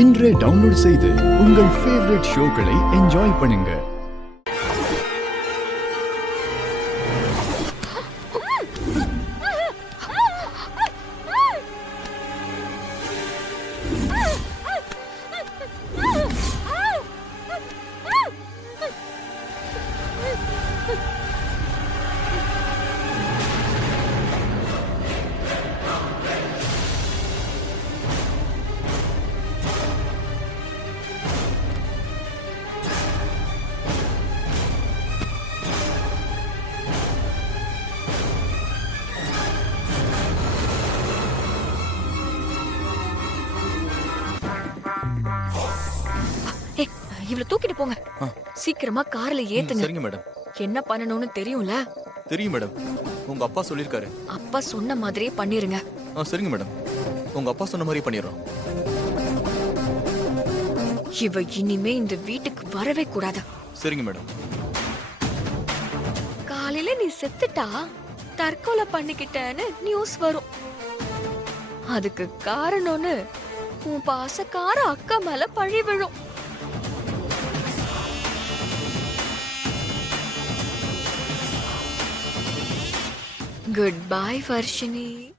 இன்றே டவுன்லோட் செய்து உங்கள் ஃபேவரட் ஷோக்களை என்ஜாய் பண்ணுங்க. இவ்வளவு தூக்கிட்டு போங்க. சீக்கிரமா கார்ல ஏத்துங்க. சரிங்க மேடம். என்ன பண்ணணும்னு தெரியும்ல? தெரியும் மேடம். உங்க அப்பா சொல்லிருக்காரு. அப்பா சொன்ன மாதிரியே பண்ணிருங்க. சரிங்க மேடம். உங்க அப்பா சொன்ன மாதிரியே பண்ணிடுறோம். இவ இனிமே இந்த வீட்டுக்கு வரவே கூடாது. சரிங்க மேடம். காலையில நீ செத்துட்டா தற்கொலை பண்ணிக்கிட்டேன்னு நியூஸ் வரும். அதுக்கு காரணம்னு உன் பாசக்கார அக்கா மேல பழி விழும். Goodbye, Varshini.